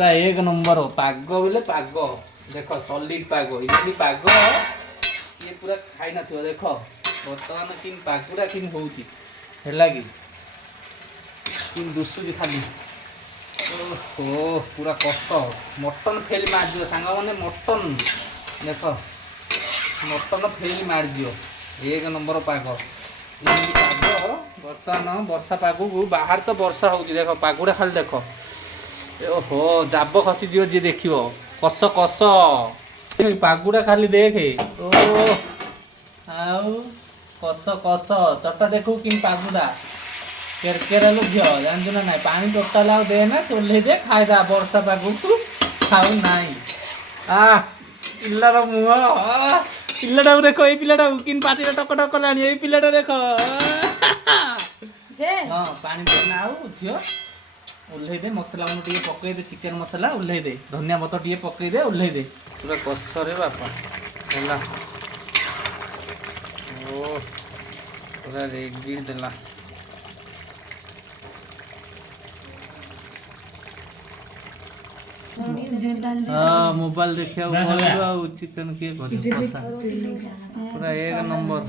पूरा एक नंबर पाग बोले पाग देख सॉलिड पाग इडली पाग ये पूरा खाई न देख बर्तमान कि पागुड़ा कि होगी कि दुसुची खाली ओहो पूरा कष मटन फेल मार सांग मैंने मटन देख मटन फेल मार एक नंबर पाग इडली पाग बर्तमान वर्षा पाग को बाहर तो वर्षा हो देख पागुड़ा खाली देख ओहो जाब खसीज जी देख कष कष पागुड़ा खाली देखे ओ आउ कष कष चटा देखू कि पागुड़ा केरकेरा लो झील जानचु ना ना पानी टोटाल आउ दे ना चोल्हे दे खाएदा वर्षा पाग तू खाऊ ना पिलार मुह पिलाटा देख ये पिलाटा कि पाटी टक टक कला ये पिलाटा देख हाँ पानी देना आउ झील उल्हे दे मसला टे पकई दे चिकेन मसला उल्हे दे धनिया पत्र टे पकई दे उल्हे दे पूरा कष रे बापा है ओ पूरा रेडी देला हाँ मोबाइल देखिया चिकेन किए पूरा एक नंबर।